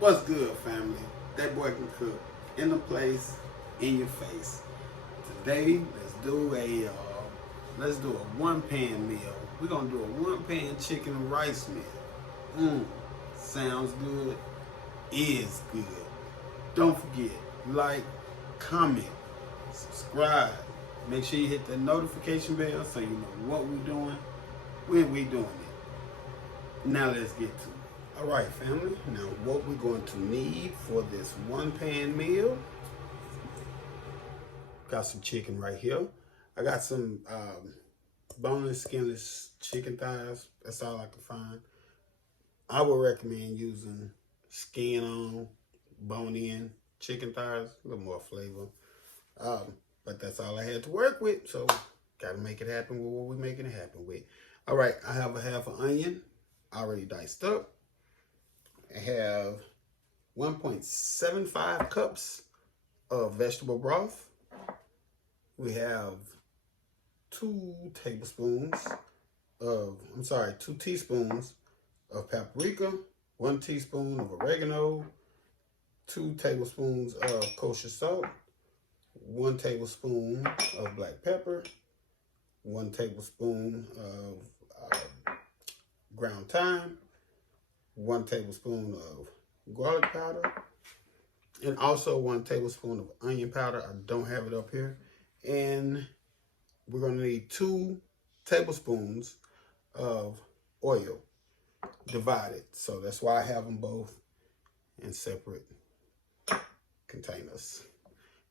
What's good, family? That boy can cook in the place, in your face. Today, let's do a one pan meal. We're gonna do a one pan chicken and rice meal. Sounds good. Is good. Don't forget, like, comment, subscribe. Make sure you hit the notification bell so you know what we're doing, when we're doing it. Now let's get to it. All right, family. Now what we're going to need for this one pan meal. Got some chicken right here. I got some boneless, skinless chicken thighs. That's all I can find. I would recommend using skin on, bone in chicken thighs, a little more flavor. But that's all I had to work with, so got to make it happen with what we're making it happen with. All right, I have a half an onion already diced up. I have 1.75 cups of vegetable broth. We have 2 teaspoons of paprika, 1 teaspoon of oregano, 2 tablespoons of kosher salt, 1 tablespoon of black pepper, 1 tablespoon of ground thyme, 1 tablespoon of garlic powder, and also 1 tablespoon of onion powder. I don't have it up here. And we're going to need 2 tablespoons of oil divided. So that's why I have them both in separate containers.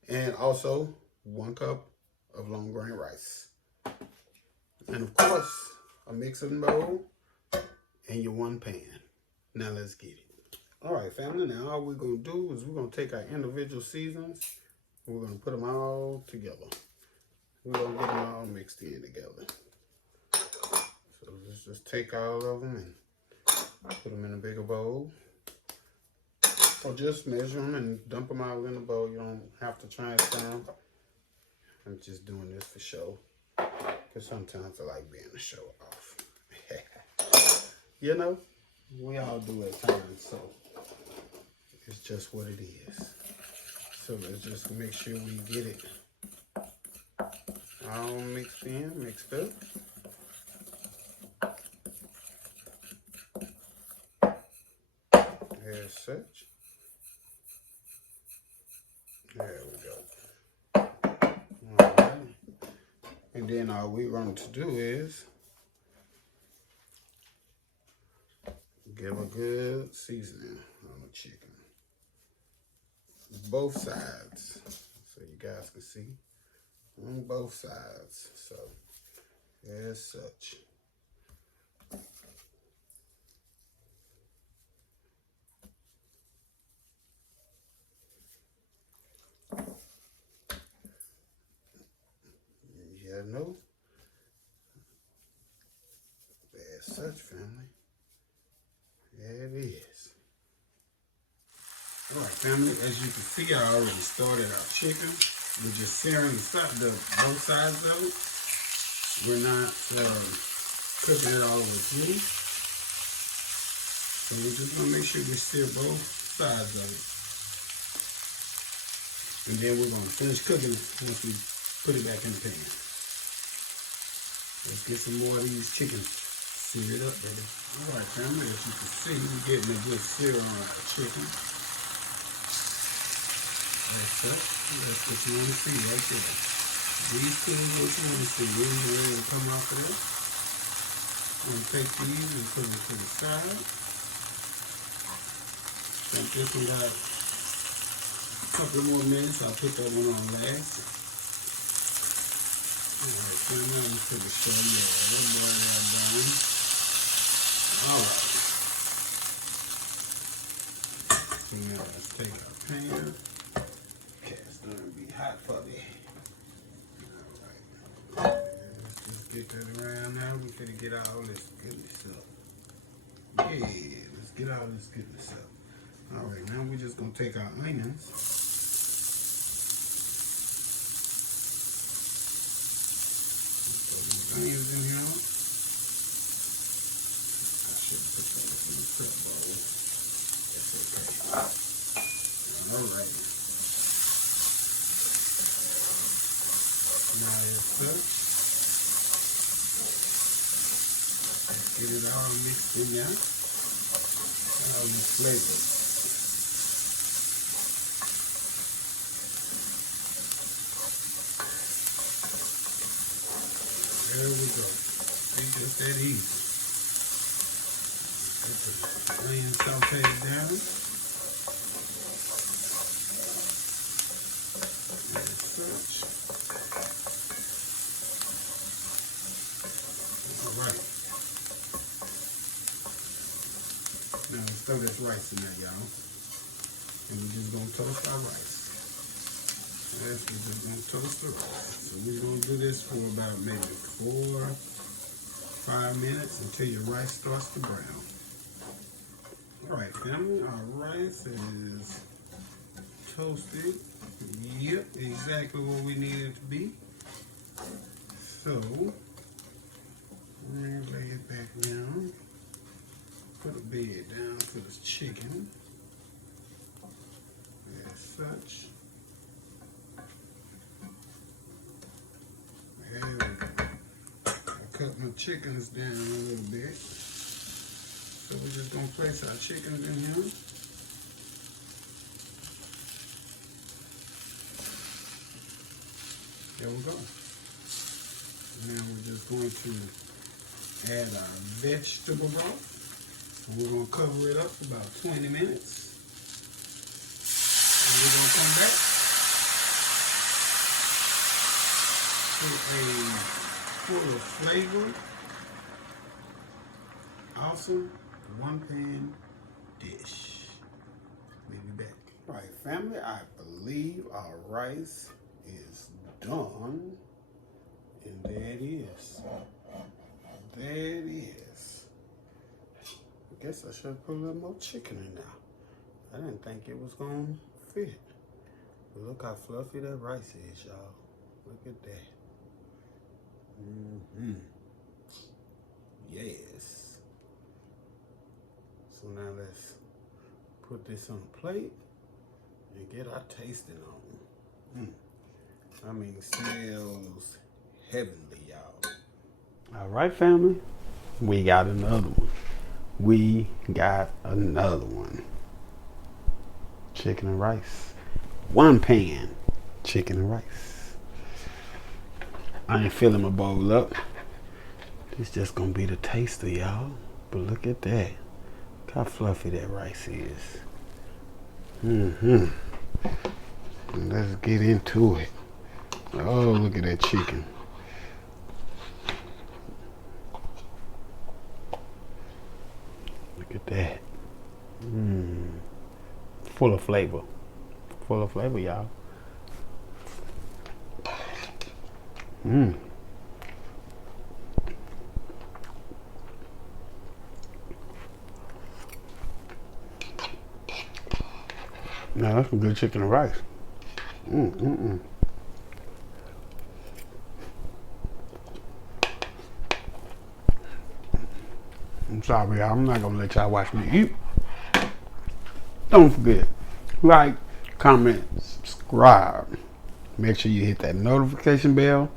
And also 1 cup of long grain rice. And of course, a mixing bowl and your one pan. Now let's get it. All right, family. Now all we're going to do is we're going to take our individual seasonings and we're going to put them all together. We're going to get them all mixed in together. So let's just take all of them and put them in a bigger bowl. Or just measure them and dump them all in the bowl. You don't have to try it down. I'm just doing this for show. Because sometimes I like being a show off. You know? We all do at times, so it's just what it is. So let's just make sure we get it all mixed up. As such. There we go. All right. And then all we're going to do is give a good seasoning on the chicken. Both sides. So you guys can see on both sides. So as such. Yeah, no. As such, family. There it is. All right, family, as you can see, I already started our chicken. We're just searing both sides of it. We're not cooking it all over through. So we're just gonna make sure we sear both sides of it. And then we're gonna finish cooking it once we put it back in the pan. Let's get some more of these chickens seared up, baby. All right, family, as you can see, we're getting a good sear on our chicken. That's it. That's what you want to see right there. These two is what you want to see. These are ready to come off of this. I'm going to take these and put them to the side. Since this one got a couple more minutes, I'll put that one on last. Alright, so now I'm going to show you a little more of that done. Alright. Now let's take our pan. Okay, it's going to be hot for me. Alright. Let's just get that around now. We're going to get all this goodness up. Yeah, let's get all this goodness up. Alright, now we're just going to take our onions. Onions in here. I should put those in the prep bowl. That's okay. Alright. Now it's cooked. Let's get it all mixed in now. All these flavors. There we go. It's just that easy. Put the onion sauteed down. As such. Alright. Now let's throw this rice in there, y'all. And we're just gonna toast our rice. Yes, we're just gonna toast the rice. So we're gonna do this for about maybe 4 or 5 minutes until your rice starts to brown. Alright, family, our rice is toasted. Yep, exactly what we need it to be. So, we're gonna lay it back down. Put a bed down for this chicken. As such. There we go. I cut my chickens down a little bit. So we're just gonna place our chickens in here. There we go. Now we're just going to add our vegetable broth. And we're gonna cover it up for about 20 minutes. And we're gonna come back to a full of flavor, awesome one-pan dish. Maybe back. All right, family, I believe our rice is done. And there it is. There it is. I guess I should put a little more chicken in there. I didn't think it was gonna fit. But look how fluffy that rice is, y'all. Look at that. Yes. So now let's put this on a plate and get our tasting on. I mean, smells heavenly, y'all. All right, family. We got another one. Chicken and rice. One pan chicken and rice. I ain't filling my bowl up. It's just gonna be the taster, y'all. But look at that. Look how fluffy that rice is. And let's get into it. Oh, look at that chicken. Look at that. Full of flavor. Full of flavor, y'all. Now that's some good chicken and rice. I'm sorry, y'all. I'm not gonna let y'all watch me eat. Don't forget, like, comment, subscribe. Make sure you hit that notification bell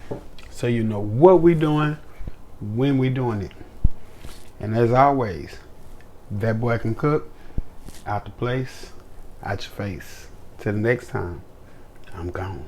so you know what we're doing, when we're doing it. And as always, that boy can cook. Out the place, out your face. Till the next time, I'm gone.